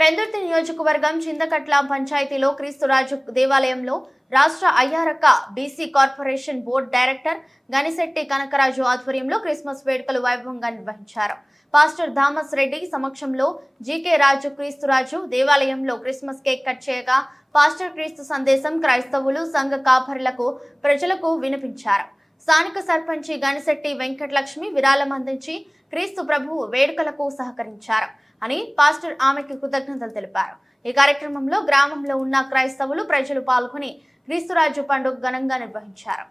పెందుర్తి నియోజకవర్గం చింతకట్ల పంచాయతీలో క్రీస్తురాజు దేవాలయంలో రాష్ట్ర అయ్యారక్క BC corporation board director Ganishetti Kanakaraju ఆధ్వర్యంలో క్రిస్మస్ వేడుకలు వైభవంగా నిర్వహించారు. పాస్టర్ థామస్ రెడ్డి సమక్షంలో జీకే రాజు క్రీస్తురాజు దేవాలయంలో క్రిస్మస్ కేక్ కట్ చేయగా పాస్టర్ క్రీస్తు సందేశం క్రైస్తవులు సంఘ కాపరులకు ప్రజలకు వినిపించారు. స్థానిక సర్పంచి గనిశెట్టి వెంకటలక్ష్మి విరాళం అందించి క్రీస్తు ప్రభువు వేడుకలకు సహకరించారు అని పాస్టర్ ఆమెకు కృతజ్ఞతలు తెలిపారు. ఈ కార్యక్రమంలో గ్రామంలో ఉన్న క్రైస్తవులు ప్రజలు పాల్గొని క్రీస్తురాజు పండుగ ఘనంగా నిర్వహించారు.